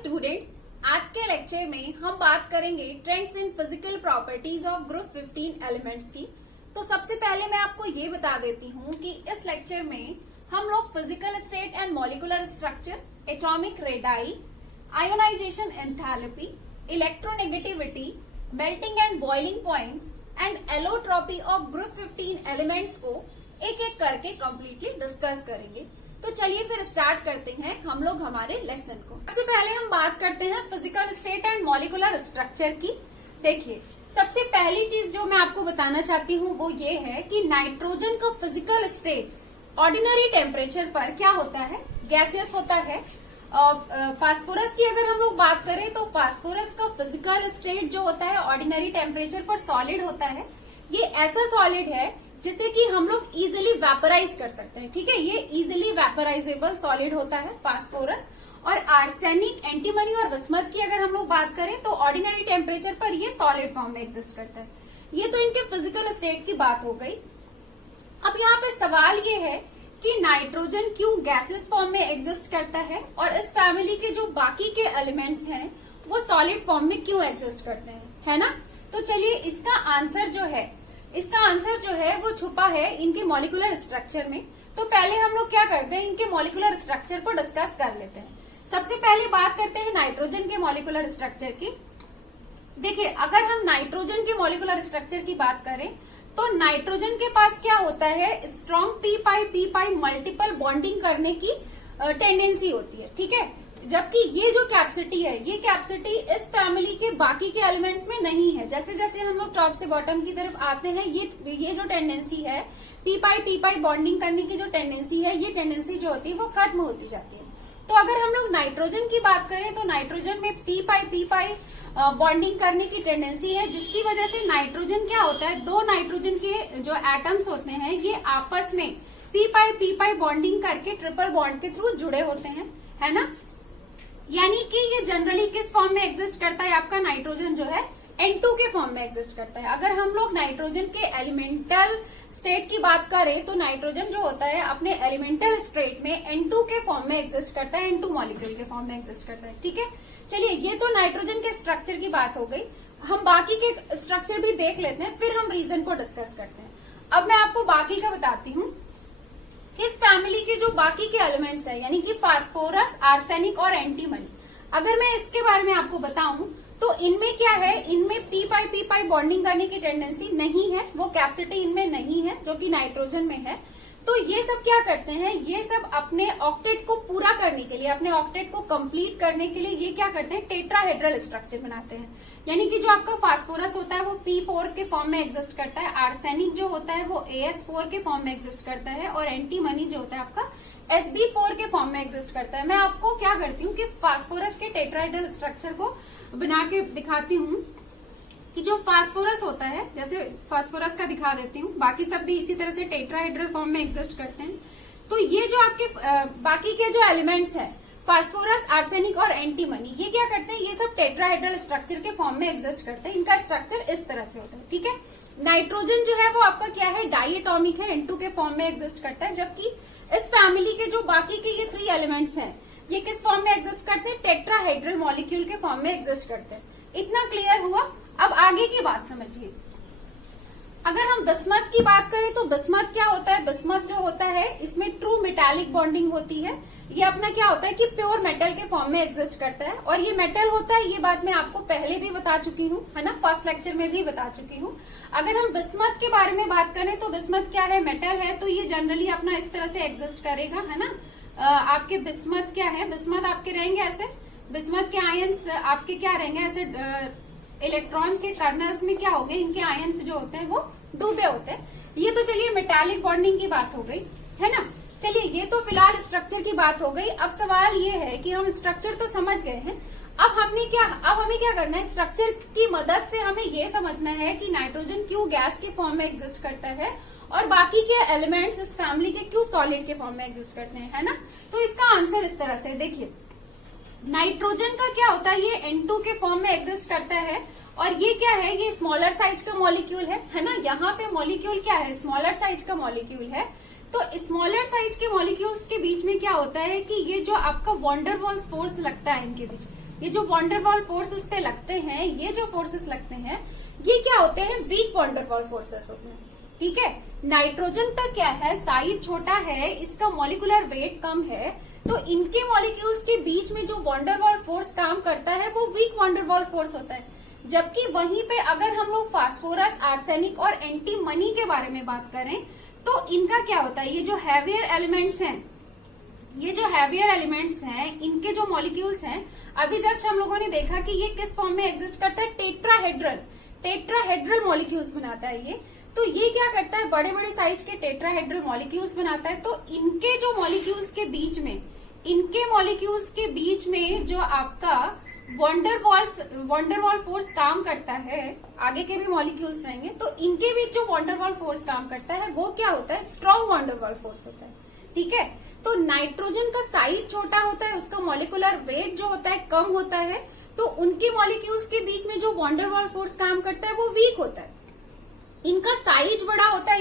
Students, आज के lecture में हम बात करेंगे trends in physical properties of group 15 elements की। तो सबसे पहले मैं आपको ये बता देती हूँ कि इस लेक्चर में हम लोग physical state and molecular structure, atomic radii, ionisation enthalpy, electronegativity, melting and boiling points and allotropy of group 15 elements को एक एक करके कंप्लीटली डिस्कस करेंगे। तो चलिए फिर स्टार्ट करते हैं हम लोग हमारे लेसन को। सबसे पहले हम बात करते हैं physical state and molecular structure की। देखिए, सबसे पहली चीज जो मैं आपको बताना चाहती हूँ वो ये है कि नाइट्रोजन का फिजिकल स्टेट ऑर्डिनरी टेम्परेचर पर क्या होता है, गैसियस होता है। फास्फोरस की अगर हम लोग बात करें तो फास्फोरस का फिजिकल स्टेट जो होता है ऑर्डिनरी टेम्परेचर पर सॉलिड होता है। ये ऐसा सॉलिड है जिसे कि हम लोग इजिली वेपराइज कर सकते हैं, ठीक है। ये इजिली वेपराइजेबल सॉलिड होता है फास्फोरस। और आर्सेनिक, एंटीमनी और बिस्मथ की अगर हम लोग बात करें तो ऑर्डिनरी टेम्परेचर पर ये सॉलिड फॉर्म में एग्जिस्ट करता है। ये तो इनके फिजिकल स्टेट की बात हो गई। अब यहाँ पे सवाल ये है कि नाइट्रोजन क्यों गैसियस फॉर्म में एग्जिस्ट करता है और इस फैमिली के जो बाकी के एलिमेंट्स हैं वो सॉलिड फॉर्म में क्यों एग्जिस्ट करते हैं, है ना। तो चलिए इसका आंसर जो है वो छुपा है इनके मॉलिक्यूलर स्ट्रक्चर में। तो पहले हम लोग क्या करते हैं, इनके मॉलिक्यूलर स्ट्रक्चर को डिस्कस कर लेते हैं। सबसे पहले बात करते हैं नाइट्रोजन के मॉलिक्यूलर स्ट्रक्चर की। देखिए, अगर हम नाइट्रोजन के मॉलिक्यूलर स्ट्रक्चर की बात करें तो नाइट्रोजन के पास क्या होता है, स्ट्रॉन्ग पी पाई मल्टीपल बॉन्डिंग करने की टेंडेंसी होती है, ठीक है। जबकि ये जो कैपेसिटी है, ये कैपेसिटी इस फैमिली के बाकी के एलिमेंट्स में नहीं है। जैसे जैसे हम लोग टॉप से बॉटम की तरफ आते हैं, ये जो टेंडेंसी है पी पाई बॉन्डिंग करने की जो टेंडेंसी है, ये टेंडेंसी जो होती है वो खत्म होती जाती है। तो अगर हम लोग नाइट्रोजन की बात करें तो नाइट्रोजन में पी पाई बॉन्डिंग करने की टेंडेंसी है, जिसकी वजह से नाइट्रोजन क्या होता है, दो नाइट्रोजन के जो एटम्स होते हैं ये आपस में पी पाई बॉन्डिंग करके ट्रिपल बॉन्ड के थ्रू जुड़े होते हैं, है ना। यानी कि ये जनरली किस फॉर्म में एग्जिस्ट करता है, आपका नाइट्रोजन जो है N2 के फॉर्म में एग्जिस्ट करता है। अगर हम लोग नाइट्रोजन के एलिमेंटल स्टेट की बात करें तो नाइट्रोजन जो होता है अपने एलिमेंटल स्टेट में N2 के फॉर्म में एग्जिस्ट करता है, N2 मॉलिक्यूल के फॉर्म में एग्जिस्ट करता है, ठीक है। चलिए, ये तो नाइट्रोजन के स्ट्रक्चर की बात हो गई। हम बाकी के स्ट्रक्चर भी देख लेते हैं, फिर हम रीजन को डिस्कस करते हैं। अब मैं आपको बाकी का बताती हूँ। इस फैमिली के जो बाकी के एलिमेंट्स है, यानी कि फास्फोरस, आर्सेनिक और एंटीमनी, अगर मैं इसके बारे में आपको बताऊं तो इनमें क्या है, इनमें पी पाई बॉन्डिंग करने की टेंडेंसी नहीं है, वो कैपेसिटी इनमें नहीं है जो कि नाइट्रोजन में है। तो ये सब क्या करते हैं, ये सब अपने ऑक्टेट को पूरा करने के लिए, अपने ऑक्टेट को कंप्लीट करने के लिए ये क्या करते हैं, टेट्राहेड्रल स्ट्रक्चर बनाते हैं। यानी कि जो आपका फास्फोरस होता है वो P4 के फॉर्म में एग्जिस्ट करता है, आर्सेनिक जो होता है वो AS4 के फॉर्म में एग्जिस्ट करता है और एंटीमनी जो होता है आपका SB4 के फॉर्म में एग्जिस्ट करता है। मैं आपको क्या करती हूँ कि फास्फोरस के टेट्राहेड्रल स्ट्रक्चर को बना के दिखाती हूँ कि जो फास्फोरस होता है, जैसे फास्फोरस का दिखा देती हूँ, बाकी सब भी इसी तरह से टेट्राहेड्रल फॉर्म में एग्जिस्ट करते हैं। तो ये जो आपके बाकी के जो एलिमेंट्स है, फास्फोरस, आर्सेनिक और एंटीमनी, ये क्या करते हैं, ये सब टेट्राहेड्रल स्ट्रक्चर के फॉर्म में एग्जिस्ट करते हैं। इनका स्ट्रक्चर इस तरह से होता है, ठीक है। नाइट्रोजन जो है वो आपका क्या है, डाइएटॉमिक है, N2 के फॉर्म में एग्जिस्ट करता है। जबकि इस फैमिली के जो बाकी के ये 3 एलिमेंट्स हैं, ये किस फॉर्म में एग्जिस्ट करते हैं, टेट्राहेड्रल मॉलिक्यूल के फॉर्म में एग्जिस्ट करते हैं। इतना क्लियर हुआ। अब आगे की बात समझिए। अगर हम बिस्मथ की बात करें तो बिस्मथ क्या होता है, बिस्मथ जो होता है इसमें ट्रू मेटालिक बॉन्डिंग होती है। ये अपना क्या होता है कि प्योर मेटल के फॉर्म में एग्जिस्ट करता है और ये मेटल होता है, ये बात मैं आपको पहले भी बता चुकी हूँ, है ना, फर्स्ट लेक्चर में भी बता चुकी हूँ। अगर हम बिस्मथ के बारे में बात करें तो बिस्मथ क्या है, मेटल है, तो ये जनरली अपना इस तरह से एग्जिस्ट करेगा, है ना। आपके बिस्मथ क्या है, बिस्मथ आपके रहेंगे ऐसे, बिस्मथ के आयंस आपके क्या रहेंगे ऐसे, इलेक्ट्रॉन्स के कर्नल्स में क्या हो गए, इनके आयंस जो होते हैं वो डूबे होते हैं। ये तो चलिए मेटालिक बॉन्डिंग की बात हो गई, है ना। चलिए, ये तो फिलहाल स्ट्रक्चर की बात हो गई। अब सवाल ये है कि हम स्ट्रक्चर तो समझ गए हैं, अब हमें क्या करना है, स्ट्रक्चर की मदद से हमें ये समझना है कि नाइट्रोजन क्यों गैस के फॉर्म में एग्जिस्ट करता है और बाकी के एलिमेंट्स इस फैमिली के क्यों सॉलिड के फॉर्म में एग्जिस्ट करते हैं, है ना। तो इसका आंसर इस तरह से देखिए, नाइट्रोजन का क्या होता है, ये N2 के फॉर्म में एग्जिस्ट करता है और ये क्या है, ये स्मॉलर साइज का मॉलिक्यूल है ना। यहाँ पे मॉलिक्यूल क्या है, स्मॉलर साइज का मॉलिक्यूल है। तो स्मॉलर साइज के मॉलिक्यूल्स के बीच में क्या होता है कि ये जो आपका वॉन्डर वॉल्स फोर्स लगता है इनके बीच, ये जो वॉन्डरवॉल फोर्स इस पे लगते हैं, ये जो फोर्सेस लगते हैं, ये क्या होते हैं? वीक वॉन्डरवॉल फोर्सेस होते हैं। ठीक है, नाइट्रोजन का क्या है, साइज छोटा है, इसका मॉलिक्यूलर वेट कम है, तो इनके मॉलिक्यूल्स के बीच में जो वॉन्डरवॉल फोर्स काम करता है वो वीक वॉन्डरवॉल फोर्स होता है। जबकि वहीं पे अगर हम लोग फास्फोरस, आर्सेनिक और एंटीमनी के बारे में बात करें तो इनका क्या होता है? ये जो हैवियर एलिमेंट्स हैं, ये जो हैवियर एलिमेंट्स हैं, इनके जो मॉलिक्यूल्स हैं, अभी जस्ट हम लोगों ने देखा कि ये किस फॉर्म में एग्जिस्ट करता है? टेट्राहेड्रल मॉलिक्यूल्स बनाता है ये। तो ये क्या करता है? बड़े बड़े साइज के टेट्राहेड्रल मॉलिक्यूल्स बनाता है। तो इनके जो मॉलिक्यूल्स के बीच में, इनके मॉलिक्यूल्स के बीच में जो आपका वॉन्डरवॉल फोर्स काम करता है, आगे के भी मॉलिक्यूल्स रहेंगे, तो इनके बीच जो वॉन्डरवॉल फोर्स काम करता है वो क्या होता है? स्ट्रॉन्ग वॉन्डरवॉल फोर्स होता है। ठीक है, तो नाइट्रोजन का साइज छोटा होता है, उसका मॉलिक्यूलर वेट जो होता है कम होता है, तो उनके मॉलिक्यूल्स के बीच में जो वॉन्डरवॉल फोर्स काम करता है वो वीक होता है। इनका साइज बड़ा होता है,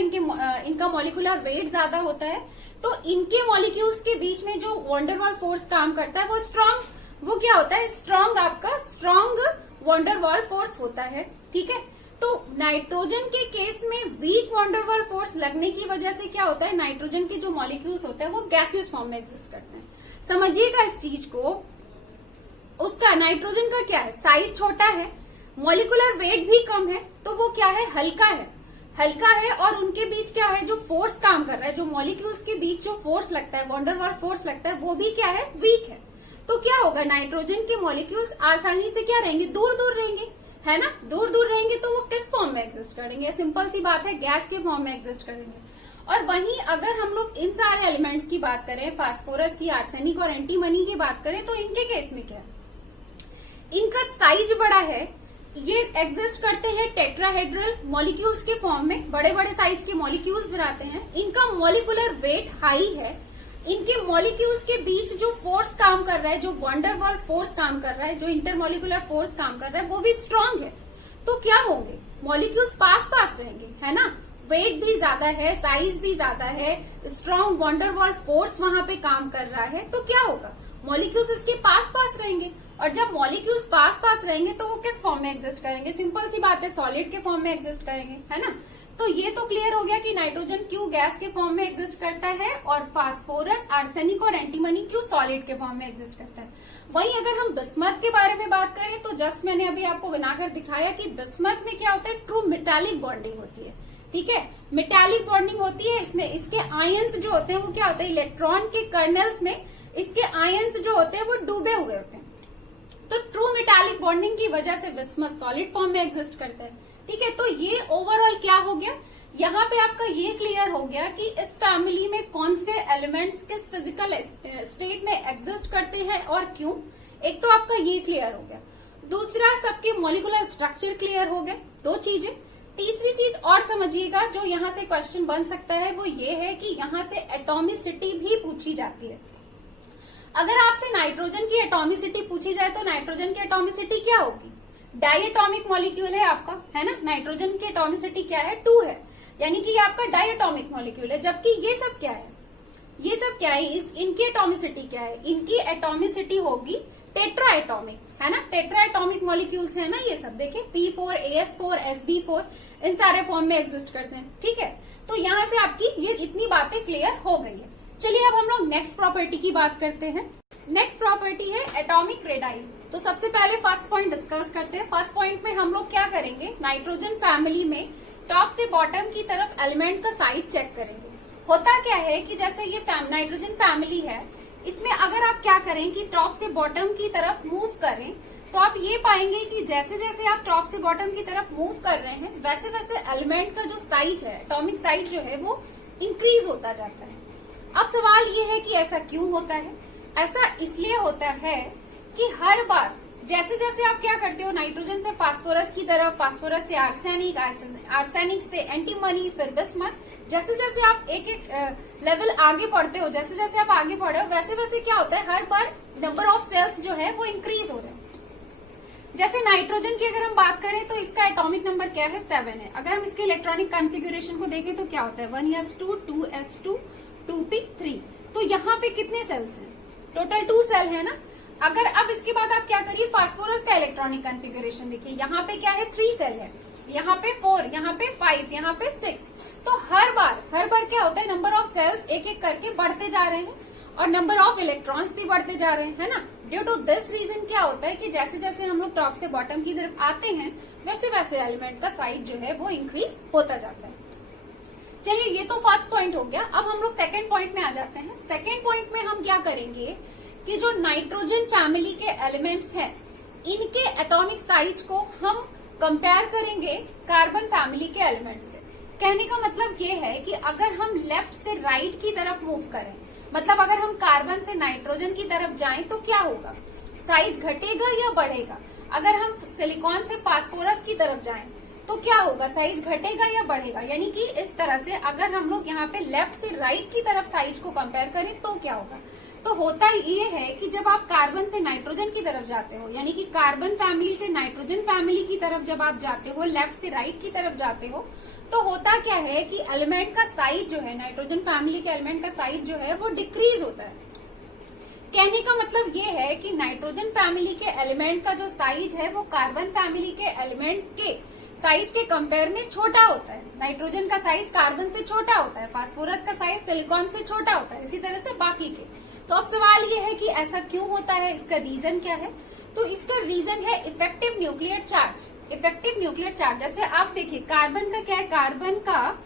इनका मॉलिक्यूलर वेट ज्यादा होता है, तो इनके मॉलिक्यूल्स के बीच में जो वॉन्डरवॉल फोर्स काम करता है वो स्ट्रॉन्ग, वो क्या होता है? स्ट्रॉन्ग वॉन्डरवॉल फोर्स होता है। ठीक है, तो नाइट्रोजन के केस में वीक वॉन्डरवॉल फोर्स लगने की वजह से क्या होता है? नाइट्रोजन के जो मॉलिक्यूल्स होते हैं वो गैसियस फॉर्म में एग्जिस्ट करते हैं। समझिएगा इस चीज को। उसका नाइट्रोजन का क्या है? साइज छोटा है, मॉलिक्यूलर वेट भी कम है, तो वो क्या है? हल्का है, और उनके बीच क्या है? जो फोर्स काम कर रहा है, जो मॉलिक्यूल्स के बीच जो फोर्स लगता है, वॉन्डरवॉल फोर्स लगता है, वो भी क्या है? वीक है। तो क्या होगा? नाइट्रोजन के मॉलिक्यूल्स आसानी से क्या रहेंगे? दूर दूर रहेंगे, है ना? दूर दूर रहेंगे तो वो किस फॉर्म में एग्जिस्ट करेंगे? सिंपल सी बात है, गैस के फॉर्म में एग्जिस्ट करेंगे। और वहीं अगर हम लोग इन सारे एलिमेंट्स की बात करें, फास्फोरस की, आर्सेनिक और एंटीमनी की बात करें, तो इनके केस में क्या? इनका साइज बड़ा है, ये एग्जिस्ट करते हैं टेट्राहेड्रल मॉलिक्यूल्स के फॉर्म में, बड़े बड़े साइज के मॉलिक्यूल्स बनाते हैं। इनका मॉलिक्यूलर वेट हाई है, इनके मॉलिक्यूल्स के बीच जो फोर्स काम कर रहा है, जो वॉन्डरवॉल फोर्स काम कर रहा है, जो इंटरमॉलिक्यूलर फोर्स काम कर रहा है, वो भी स्ट्रांग है। तो क्या होंगे? मॉलिक्यूल्स पास पास रहेंगे, है ना? वेट भी ज्यादा है, साइज भी ज्यादा है, स्ट्रांग वॉन्डरवॉल फोर्स वहां पे काम कर रहा है, तो क्या होगा? मॉलिक्यूल्स इसके पास पास रहेंगे। और जब मॉलिक्यूल्स पास पास रहेंगे तो वो किस फॉर्म में एग्जिस्ट करेंगे? सिंपल सी बात है, सॉलिड के फॉर्म में एग्जिस्ट करेंगे, है ना? तो ये तो क्लियर हो गया कि नाइट्रोजन क्यों गैस के फॉर्म में एग्जिस्ट करता है और फास्फोरस, आर्सेनिक और एंटीमनी क्यों सॉलिड के फॉर्म में एग्जिस्ट करता है। वहीं अगर हम बिस्मथ के बारे में बात करें तो जस्ट मैंने अभी आपको बनाकर दिखाया कि बिस्मथ में क्या होता है? ट्रू मेटालिक बॉन्डिंग होती है। ठीक है, मेटालिक बॉन्डिंग होती है। इसमें इसके आयंस जो होते हैं वो क्या होते हैं? इलेक्ट्रॉन के कर्नल्स में इसके आयंस जो होते हैं वो डूबे हुए होते हैं। तो ट्रू मेटालिक बॉन्डिंग की वजह से बिस्मथ सॉलिड फॉर्म में एग्जिस्ट करता है। ठीक है, तो ये ओवरऑल क्या हो गया? यहाँ पे आपका ये क्लियर हो गया कि इस फैमिली में कौन से एलिमेंट्स किस फिजिकल स्टेट में एग्जिस्ट करते हैं और क्यों। एक तो आपका ये क्लियर हो गया, दूसरा सबके मॉलिक्यूलर स्ट्रक्चर क्लियर हो गए, दो चीजें। तीसरी चीज और समझिएगा जो यहाँ से क्वेश्चन बन सकता है वो ये है कि यहाँ से एटॉमिसिटी भी पूछी जाती है। अगर आपसे नाइट्रोजन की एटॉमिसिटी पूछी जाए तो नाइट्रोजन की एटॉमिसिटी क्या होगी? डायएटॉमिक मॉलिक्यूल है आपका, है ना? नाइट्रोजन की एटॉमिसिटी क्या है? 2 है, यानी कि ये आपका डायएटॉमिक मॉलिक्यूल है। जबकि ये सब क्या है? ये सब क्या है? इनकी एटॉमिसिटी क्या है? इनकी एटॉमिसिटी होगी टेट्रा एटॉमिक, है ना? टेट्रा एटॉमिक मॉलिक्यूल्स है ना ये सब। देखिए P4, AS4, SB4 इन सारे फॉर्म में एग्जिस्ट करते हैं। ठीक है, तो यहाँ से आपकी ये इतनी बातें क्लियर हो गई है। चलिए अब हम लोग नेक्स्ट प्रॉपर्टी की बात करते हैं। नेक्स्ट प्रॉपर्टी है एटॉमिक रेडाई। तो सबसे पहले फर्स्ट पॉइंट डिस्कस करते हैं। फर्स्ट पॉइंट में हम लोग क्या करेंगे? नाइट्रोजन फैमिली में टॉप से बॉटम की तरफ एलिमेंट का साइज चेक करेंगे। होता क्या है कि जैसे ये नाइट्रोजन फैमिली है, इसमें अगर आप क्या करें कि टॉप से बॉटम की तरफ मूव करें तो आप ये पाएंगे कि जैसे जैसे आप टॉप से बॉटम की तरफ मूव कर रहे हैं वैसे वैसे एलिमेंट का जो साइज है, एटॉमिक साइज जो है वो इंक्रीज होता जाता है। अब सवाल ये है कि ऐसा क्यों होता है? ऐसा इसलिए होता है कि हर बार जैसे जैसे आप क्या करते हो, नाइट्रोजन से फास्फोरस की तरफ, फास्फोरस से आर्सेनिक, आर्सेनिक से एंटीमनी, फिर बिस्मथ, जैसे जैसे आप एक एक लेवल आगे बढ़ते हो, जैसे जैसे आप आगे बढ़े हो वैसे वैसे क्या होता है, हर बार नंबर ऑफ सेल्स जो है वो इंक्रीज हो रहे हैं। जैसे नाइट्रोजन की अगर हम बात करें तो इसका एटॉमिक नंबर क्या है? 7 है। अगर हम इसके इलेक्ट्रॉनिक कॉन्फ़िगरेशन को देखें तो क्या होता है? 1s2, 2s2, 2p3। तो यहाँ पे कितने सेल्स हैं? टोटल 2 सेल है ना। अगर अब इसके बाद आप क्या करिए, फास्फोरस का इलेक्ट्रॉनिक कॉन्फ़िगरेशन देखिए, यहाँ पे क्या है 3 सेल है, यहाँ पे 4, यहाँ पे 5, यहाँ पे 6। तो हर बार क्या होता है, नंबर ऑफ सेल्स एक एक करके बढ़ते जा रहे हैं और नंबर ऑफ इलेक्ट्रॉन्स भी बढ़ते जा रहे हैं, है ना। ड्यू टू दिस रीजन क्या होता है कि जैसे जैसे हम लोग टॉप से बॉटम की तरफ आते हैं वैसे वैसे एलिमेंट का साइज जो है वो इंक्रीज होता जाता है। चलिए ये तो फर्स्ट पॉइंट हो गया। अब हम लोग सेकेंड पॉइंट में आ जाते हैं। सेकेंड पॉइंट में हम क्या करेंगे कि जो नाइट्रोजन फैमिली के एलिमेंट्स हैं इनके एटॉमिक साइज को हम कंपेयर करेंगे कार्बन फैमिली के एलिमेंट से। कहने का मतलब ये है कि अगर हम लेफ्ट से राइट की तरफ मूव करें, मतलब अगर हम कार्बन से नाइट्रोजन की तरफ जाएं तो क्या होगा, साइज घटेगा या बढ़ेगा। अगर हम सिलिकॉन से फास्फोरस की तरफ जाएं तो क्या होगा, साइज घटेगा या बढ़ेगा। यानी कि इस तरह से अगर हम लोग यहाँ पे लेफ्ट से राइट की तरफ साइज को कंपेयर करें तो क्या होगा। तो होता ये है कि जब आप कार्बन से नाइट्रोजन की तरफ जाते हो, यानी कि कार्बन फैमिली से नाइट्रोजन फैमिली की तरफ जब आप जाते हो, लेफ्ट से राइट की तरफ जाते हो, तो होता क्या है कि एलिमेंट का साइज जो है, नाइट्रोजन फैमिली के एलिमेंट का साइज जो है वो डिक्रीज होता है। कहने का मतलब ये है कि नाइट्रोजन फैमिली के एलिमेंट का जो साइज है वो कार्बन फैमिली के एलिमेंट के साइज के कंपेयर में छोटा होता है। नाइट्रोजन का साइज कार्बन से छोटा होता है, फास्फोरस का साइज सिलिकॉन से छोटा होता है, इसी तरह से बाकी के। तो अब सवाल ये है कि ऐसा क्यों होता है, इसका रीजन क्या है। तो इसका रीजन है effective nuclear charge. Effective nuclear charge, जैसे आप देखिए कार्बन का क्या है, कार्बन का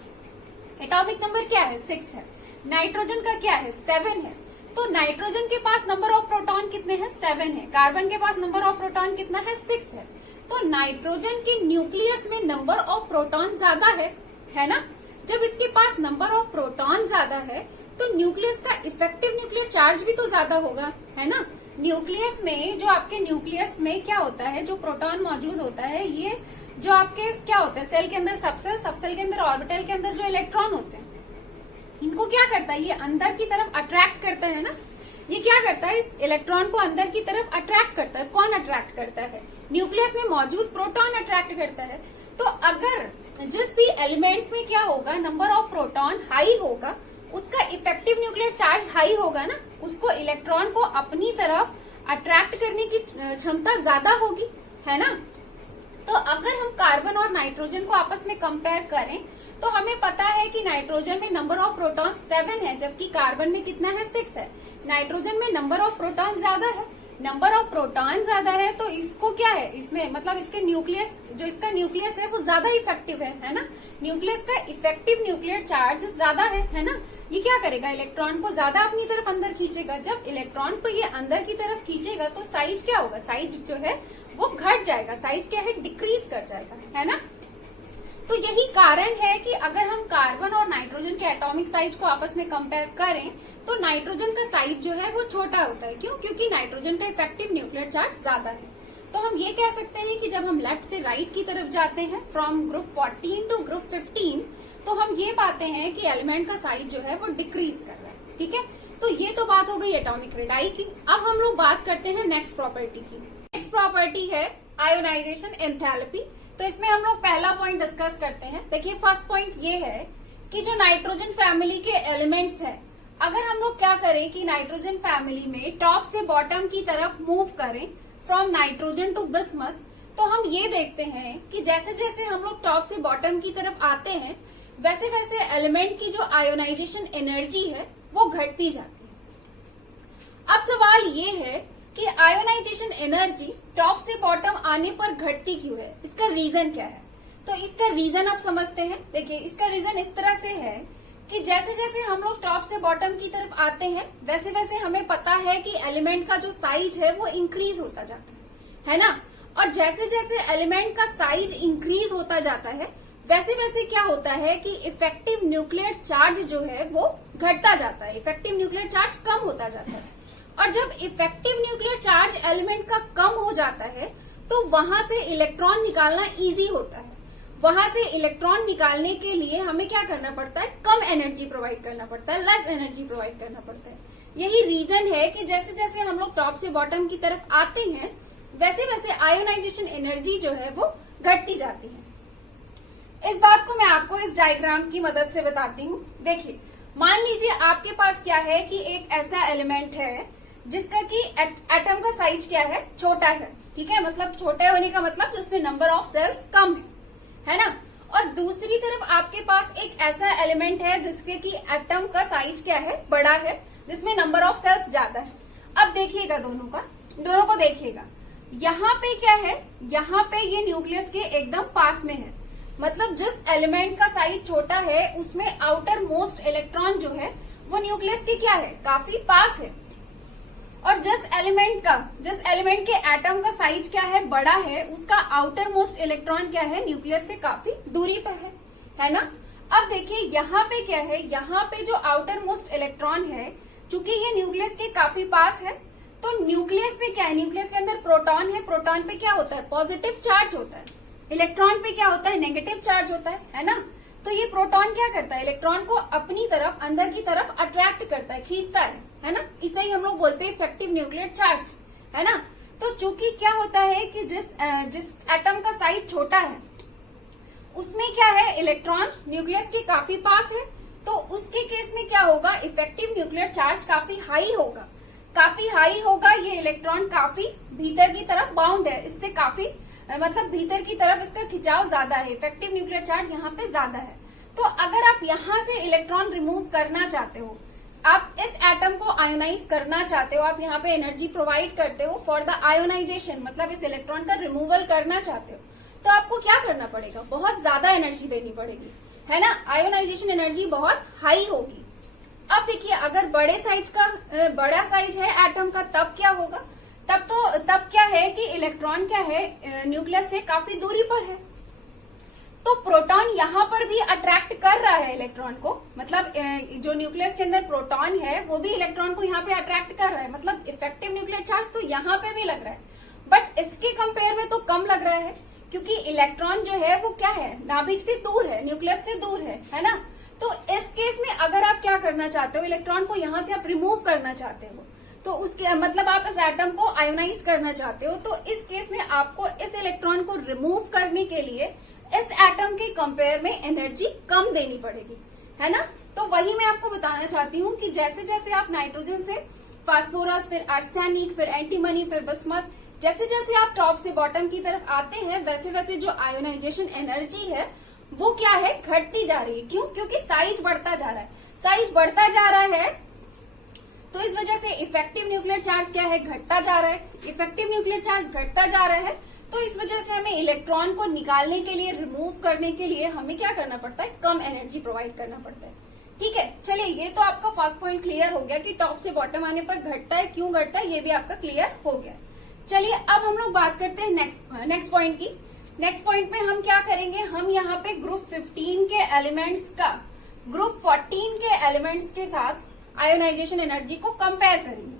एटॉमिक नंबर क्या है 6 है, नाइट्रोजन का क्या है 7 है। तो नाइट्रोजन के पास नंबर ऑफ प्रोटॉन कितने हैं 7 है, कार्बन के पास नंबर ऑफ प्रोटॉन कितना है 6 है। तो नाइट्रोजन के न्यूक्लियस में नंबर ऑफ प्रोटॉन ज्यादा है ना। जब इसके पास नंबर ऑफ प्रोटॉन ज्यादा है तो न्यूक्लियस का इफेक्टिव न्यूक्लियर चार्ज भी तो ज्यादा होगा, है ना। न्यूक्लियस में, जो आपके न्यूक्लियस में क्या होता है, जो प्रोटॉन मौजूद होता है, ये जो आपके क्या होता है, सेल के अंदर सबसेल, सबसेल के अंदर ऑर्बिटल के अंदर जो इलेक्ट्रॉन होते हैं, इनको क्या करता है, ये अंदर की तरफ अट्रैक्ट करता है ना। ये क्या करता है, इस इलेक्ट्रॉन को अंदर की तरफ अट्रैक्ट करता है। कौन अट्रैक्ट करता है, न्यूक्लियस में मौजूद प्रोटॉन अट्रैक्ट करता है। तो अगर जिस भी एलिमेंट में क्या होगा, नंबर ऑफ प्रोटॉन हाई होगा, उसका इफेक्टिव न्यूक्लियर चार्ज हाई होगा ना, उसको इलेक्ट्रॉन को अपनी तरफ अट्रैक्ट करने की क्षमता ज्यादा होगी, है ना। तो अगर हम कार्बन और नाइट्रोजन को आपस में कंपेयर करें तो हमें पता है कि नाइट्रोजन में नंबर ऑफ प्रोटॉन 7 है, जबकि कार्बन में कितना है 6 है। नाइट्रोजन में नंबर ऑफ प्रोटॉन ज्यादा है, नंबर ऑफ प्रोटॉन ज्यादा है, तो इसको क्या है, इसमें मतलब इसके न्यूक्लियस, जो इसका न्यूक्लियस है वो ज्यादा इफेक्टिव है ना। न्यूक्लियस का इफेक्टिव न्यूक्लियर चार्ज ज्यादा है ना। ये क्या करेगा, इलेक्ट्रॉन को ज्यादा अपनी तरफ अंदर खींचेगा। जब इलेक्ट्रॉन को ये अंदर की तरफ खींचेगा तो साइज क्या होगा, साइज जो है वो घट जाएगा, साइज क्या है, डिक्रीज कर जाएगा, है ना। तो यही कारण है कि अगर हम कार्बन और नाइट्रोजन के एटॉमिक साइज को आपस में कंपेयर करें तो नाइट्रोजन का साइज जो है वो छोटा होता है। क्यों, क्योंकि नाइट्रोजन का इफेक्टिव न्यूक्लियर चार्ज ज्यादा है। तो हम ये कह सकते हैं कि जब हम लेफ्ट से राइट की तरफ जाते हैं, फ्रॉम ग्रुप 14 टू ग्रुप 15, तो हम ये पाते हैं कि एलिमेंट का साइज जो है वो डिक्रीज कर रहा है। ठीक है, तो ये तो बात हो गई एटॉमिक रेडाई की। अब हम लोग बात करते हैं नेक्स्ट प्रॉपर्टी की। नेक्स्ट प्रॉपर्टी है आयोनाइजेशन एंथैल्पी। तो इसमें हम लोग पहला पॉइंट डिस्कस करते हैं। देखिए फर्स्ट पॉइंट ये है कि जो नाइट्रोजन फैमिली के एलिमेंट्स हैं, अगर हम लोग क्या करें कि नाइट्रोजन फैमिली में टॉप से बॉटम की तरफ मूव करें, फ्रॉम नाइट्रोजन टू बिस्मथ, तो हम ये देखते हैं कि जैसे जैसे हम लोग टॉप से बॉटम की तरफ आते हैं वैसे वैसे एलिमेंट की जो आयोनाइजेशन एनर्जी है वो घटती जाती है। अब सवाल ये है कि आयोनाइजेशन एनर्जी टॉप से बॉटम आने पर घटती क्यों है, इसका रीजन क्या है। तो इसका रीजन आप समझते हैं। देखिए इसका रीजन इस तरह से है कि जैसे जैसे हम लोग टॉप से बॉटम की तरफ आते हैं वैसे वैसे हमें पता है कि एलिमेंट का जो साइज है वो इंक्रीज होता जाता है ना। और जैसे जैसे एलिमेंट का साइज इंक्रीज होता जाता है वैसे वैसे क्या होता है कि इफेक्टिव न्यूक्लियर चार्ज जो है वो घटता जाता है, इफेक्टिव न्यूक्लियर चार्ज कम होता जाता है। और जब इफेक्टिव न्यूक्लियर चार्ज एलिमेंट का कम हो जाता है तो वहां से इलेक्ट्रॉन निकालना इजी होता है। वहां से इलेक्ट्रॉन निकालने के लिए हमें क्या करना पड़ता है, कम एनर्जी प्रोवाइड करना पड़ता है, लेस एनर्जी प्रोवाइड करना पड़ता है। यही रीजन है कि जैसे जैसे हम लोग टॉप से बॉटम की तरफ आते हैं वैसे वैसे आयोनाइजेशन एनर्जी जो है वो घटती जाती है। इस बात को मैं आपको इस डायग्राम की मदद से बताती हूँ। देखिए मान लीजिए आपके पास क्या है कि एक ऐसा एलिमेंट है जिसका कि एटम का साइज क्या है, छोटा है। ठीक है, मतलब छोटा होने का मतलब जिसमें नंबर ऑफ सेल्स कम है ना। और दूसरी तरफ आपके पास एक ऐसा एलिमेंट है जिसके कि एटम का साइज क्या है, बड़ा है, जिसमें नंबर ऑफ सेल्स ज्यादा है। अब देखिएगा दोनों को देखिएगा, यहाँ पे क्या है, यहाँ पे ये न्यूक्लियस के एकदम पास में है। मतलब जिस एलिमेंट का साइज छोटा है उसमें आउटर मोस्ट इलेक्ट्रॉन जो है वो न्यूक्लियस के क्या है, काफी पास है। और जिस एलिमेंट के एटम का साइज क्या है, बड़ा है, उसका आउटर मोस्ट इलेक्ट्रॉन क्या है, न्यूक्लियस से काफी दूरी पर है ना। अब देखिए यहाँ पे क्या है, यहाँ पे जो आउटर मोस्ट इलेक्ट्रॉन है, चूंकि ये न्यूक्लियस के काफी पास है, तो न्यूक्लियस पे क्या है, न्यूक्लियस के अंदर प्रोटॉन है, प्रोटॉन पे क्या होता है, पॉजिटिव चार्ज होता है। इलेक्ट्रॉन पे क्या होता है, नेगेटिव चार्ज होता है ना। तो ये प्रोटॉन क्या करता है, इलेक्ट्रॉन को अपनी तरफ, अंदर की तरफ अट्रैक्ट करता है, खींचता है ना। इसे ही हम लोग बोलते हैं इफेक्टिव न्यूक्लियर चार्ज, है ना। तो चूंकि क्या होता है कि जिस एटम का साइज छोटा है उसमें क्या है, इलेक्ट्रॉन न्यूक्लियस के काफी पास है, तो उसके केस में क्या होगा, इफेक्टिव न्यूक्लियर चार्ज काफी हाई होगा। ये इलेक्ट्रॉन काफी भीतर की तरफ बाउंड है, इससे काफी मतलब भीतर की तरफ इसका खिंचाव ज्यादा है, इफेक्टिव न्यूक्लियर चार्ज यहाँ पे ज्यादा है। तो अगर आप यहाँ से इलेक्ट्रॉन रिमूव करना चाहते हो, आप इस एटम को आयोनाइज करना चाहते हो, आप यहाँ पे एनर्जी प्रोवाइड करते हो फॉर द आयोनाइजेशन, मतलब इस इलेक्ट्रॉन का रिमूवल करना चाहते हो, तो आपको क्या करना पड़ेगा, बहुत ज्यादा एनर्जी देनी पड़ेगी, है ना। आयोनाइजेशन एनर्जी बहुत हाई होगी। अब देखिए अगर बड़ा साइज है एटम का, तब क्या होगा, तब क्या है कि इलेक्ट्रॉन क्या है, न्यूक्लियस से काफी दूरी पर है, तो प्रोटॉन यहाँ पर भी अट्रैक्ट कर रहा है इलेक्ट्रॉन को। मतलब जो न्यूक्लियस के अंदर प्रोटॉन है वो भी इलेक्ट्रॉन को यहाँ पे अट्रैक्ट कर रहा है, मतलब इफेक्टिव न्यूक्लियर चार्ज तो यहाँ पे भी लग रहा है, बट इसके कंपेयर में तो कम लग रहा है, क्योंकि इलेक्ट्रॉन जो है वो क्या है, नाभिक से दूर है, न्यूक्लियस से दूर है ना। तो इस केस में अगर आप क्या करना चाहते हो, इलेक्ट्रॉन को यहाँ से आप रिमूव करना चाहते हो, तो उसके मतलब आप इस एटम को आयोनाइज करना चाहते हो, तो इस केस में आपको इस इलेक्ट्रॉन को रिमूव करने के लिए इस एटम के कंपेयर में एनर्जी कम देनी पड़ेगी, है ना। तो वही मैं आपको बताना चाहती हूँ कि जैसे जैसे आप नाइट्रोजन से फास्फोरस, फिर आर्सेनिक, फिर एंटीमनी, फिर बिस्मथ, जैसे जैसे आप टॉप से बॉटम की तरफ आते हैं, वैसे वैसे जो आयोनाइजेशन एनर्जी है वो क्या है, घटती जा रही है। क्यों, क्योंकि साइज बढ़ता जा रहा है, तो इस वजह से इफेक्टिव न्यूक्लियर चार्ज क्या है, घटता जा रहा है। इफेक्टिव न्यूक्लियर चार्ज घटता जा रहा है, तो इस वजह से हमें इलेक्ट्रॉन को निकालने के लिए, रिमूव करने के लिए हमें क्या करना पड़ता है, कम एनर्जी प्रोवाइड करना पड़ता है। ठीक है, चलिए ये तो आपका फर्स्ट पॉइंट क्लियर हो गया कि टॉप से बॉटम आने पर घटता है, क्यों घटता है, ये भी आपका क्लियर हो गया। चलिए अब हम लोग बात करते हैं नेक्स्ट पॉइंट की। नेक्स्ट पॉइंट में हम क्या करेंगे, हम यहाँ पे ग्रुप 15 के एलिमेंट्स का ग्रुप 14 के एलिमेंट्स के साथ आयोनाइजेशन एनर्जी को कंपेयर करेंगे।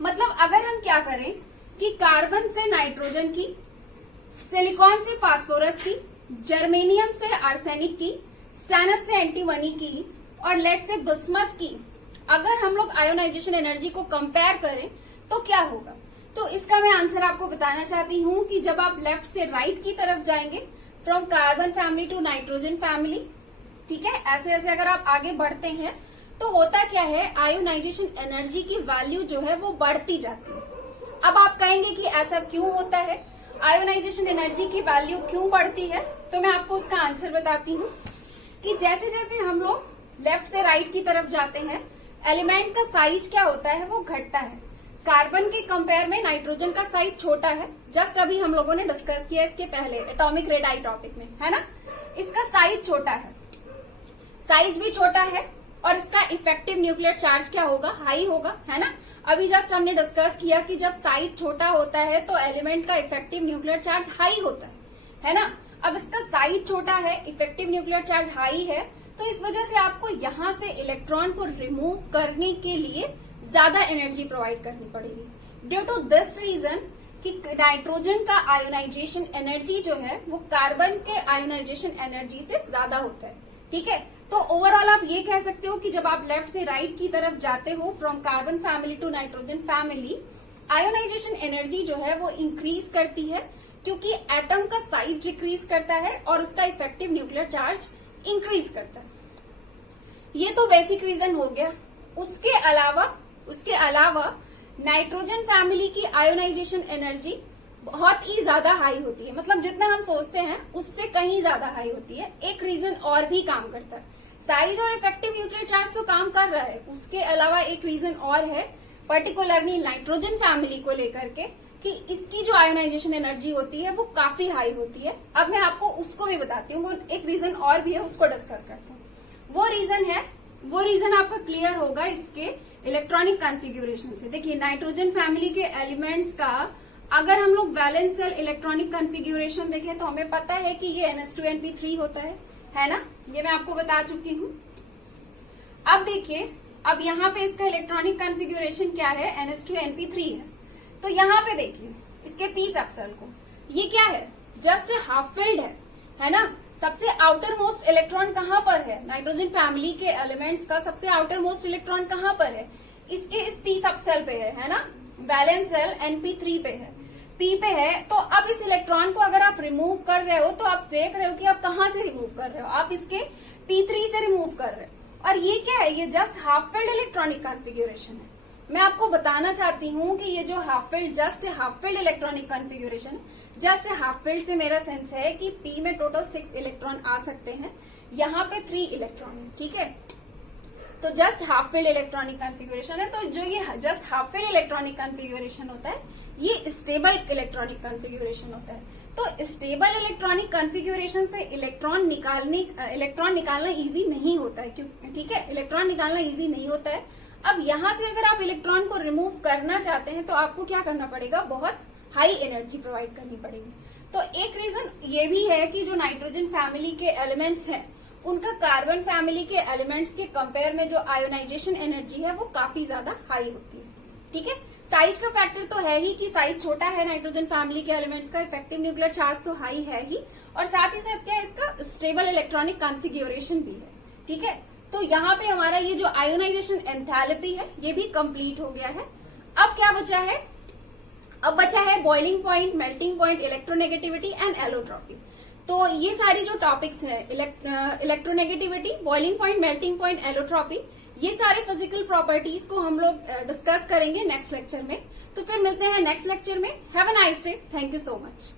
मतलब अगर हम क्या करें कि कार्बन से नाइट्रोजन की, सिलिकॉन से फास्फोरस की, जर्मेनियम से आर्सेनिक की, स्टैनस से एंटीमनी की और लेड से बिस्मथ की, अगर हम लोग आयोनाइजेशन एनर्जी को कंपेयर करें तो क्या होगा। तो इसका मैं आंसर आपको बताना चाहती हूँ कि जब आप लेफ्ट से राइट की तरफ जाएंगे, from carbon family to nitrogen family, ठीक है, ऐसे ऐसे अगर आप आगे बढ़ते हैं तो होता क्या है, आयोनाइजेशन एनर्जी की वैल्यू जो है वो बढ़ती जाती है। अब आप कहेंगे कि ऐसा क्यों होता है, आयोनाइजेशन एनर्जी की वैल्यू क्यों बढ़ती है, तो मैं आपको उसका आंसर बताती हूँ कि जैसे जैसे हम लोग लेफ्ट से राइट की तरफ जाते हैं, एलिमेंट का साइज क्या होता है, वो घटता है। कार्बन के कंपेयर में नाइट्रोजन का साइज छोटा है, जस्ट अभी हम लोगों ने डिस्कस किया इसके पहले एटॉमिक रेडाई टॉपिक में, है ना। इसका साइज छोटा है, साइज भी छोटा है, और इसका इफेक्टिव न्यूक्लियर चार्ज क्या होगा, हाई होगा, है ना। अभी जस्ट हमने डिस्कस किया कि जब साइज छोटा होता है तो एलिमेंट का इफेक्टिव न्यूक्लियर चार्ज हाई होता है ना। अब इसका साइज छोटा है, इफेक्टिव न्यूक्लियर चार्ज हाई है, तो इस वजह से आपको यहाँ से इलेक्ट्रॉन को रिमूव करने के लिए ज्यादा एनर्जी प्रोवाइड करनी पड़ेगी। ड्यू टू दिस रीजन कि नाइट्रोजन का आयोनाइजेशन एनर्जी जो है वो कार्बन के आयोनाइजेशन एनर्जी से ज्यादा होता है। ठीक है, तो ओवरऑल आप ये कह सकते हो कि जब आप लेफ्ट से राइट की तरफ जाते हो, from carbon family to nitrogen family, ionization energy जो है वो इंक्रीज करती है, क्योंकि एटम का साइज डिक्रीज करता है और उसका इफेक्टिव न्यूक्लियर चार्ज इंक्रीज करता है। ये तो बेसिक रीजन हो गया। उसके अलावा उसके अलावा नाइट्रोजन फैमिली की आयोनाइजेशन एनर्जी बहुत ही ज्यादा हाई होती है, मतलब जितना हम सोचते हैं उससे कहीं ज्यादा हाई होती है। एक रीजन और भी काम करता है, साइज और इफेक्टिव न्यूक्लियर चार्ज तो काम कर रहा है, उसके अलावा एक रीजन और है पर्टिकुलरली नाइट्रोजन फैमिली को लेकर के कि इसकी जो आयोनाइजेशन एनर्जी होती है वो काफी हाई होती है। अब मैं आपको उसको भी बताती हूँ, वो एक रीजन और भी है, उसको डिस्कस करते हैं। वो रीजन आपका क्लियर होगा इसके इलेक्ट्रॉनिक कॉन्फ़िगरेशन से। देखिए नाइट्रोजन फैमिली के एलिमेंट्स का अगर हम लोग वैलेंस शेल इलेक्ट्रॉनिक कॉन्फ़िगरेशन देखें तो हमें पता है कि ये NH2NP3 होता है ना, ये मैं आपको बता चुकी हूँ। अब देखिए, अब यहाँ पे इसका इलेक्ट्रॉनिक कॉन्फ़िगरेशन क्या है, NH2NP3 है। तो यहाँ पे देखिए इसके पी सबसेल को, ये क्या है, जस्ट हाफ फिल्ड है ना। सबसे आउटर मोस्ट इलेक्ट्रॉन कहाँ पर है, नाइट्रोजन फैमिली के एलिमेंट्स का सबसे आउटर मोस्ट इलेक्ट्रॉन कहाँ पर है, इसके इस पी सबसेल पे है ना, वैलेंस शेल NP3 पे है, पी पे है। तो अब इस इलेक्ट्रॉन को अगर आप रिमूव कर रहे हो तो आप देख रहे हो कि आप कहाँ से रिमूव कर रहे हो, आप इसके P3 से रिमूव कर रहे हो। और ये क्या है, ये just half filled electronic configuration है। मैं आपको बताना चाहती हूँ कि ये जो half filled, just half filled electronic configuration, just half filled से मेरा सेंस है कि पी में टोटल 6 इलेक्ट्रॉन आ सकते हैं, यहाँ पे 3 इलेक्ट्रॉन है, ठीक है। तो just half filled electronic configuration है। तो जो ये just half filled electronic configuration होता है ये स्टेबल इलेक्ट्रॉनिक कॉन्फ़िगरेशन होता है। तो स्टेबल इलेक्ट्रॉनिक कॉन्फ़िगरेशन से इलेक्ट्रॉन निकालना इजी नहीं होता है, क्यों, ठीक है, इलेक्ट्रॉन निकालना इजी नहीं होता है। अब यहाँ से अगर आप इलेक्ट्रॉन को रिमूव करना चाहते हैं तो आपको क्या करना पड़ेगा, बहुत हाई एनर्जी प्रोवाइड करनी पड़ेगी। तो एक रीजन ये भी है कि जो नाइट्रोजन फैमिली के एलिमेंट्स हैं उनका कार्बन फैमिली के एलिमेंट्स के कंपेयर में जो आयोनाइजेशन एनर्जी है वो काफी ज्यादा हाई होती है, ठीक है। साइज का फैक्टर तो है ही कि साइज छोटा है नाइट्रोजन फैमिली के एलिमेंट्स का, इफेक्टिव न्यूक्लियर चार्ज तो हाई है ही, और साथ ही साथ क्या है, इसका स्टेबल इलेक्ट्रॉनिक कॉन्फ़िगरेशन भी है, ठीक है। तो यहाँ पे हमारा ये जो आयोनाइजेशन एंथैल्पी है ये भी कंप्लीट हो गया है। अब क्या बचा है, अब बचा है boiling point, melting point, electronegativity and allotropy. तो ये सारी जो टॉपिक्स है, electronegativity, boiling point, melting point, allotropy, ये सारे फिजिकल प्रॉपर्टीज को हम लोग डिस्कस करेंगे नेक्स्ट लेक्चर में। तो फिर मिलते हैं नेक्स्ट लेक्चर में। Have a nice day, thank you so much.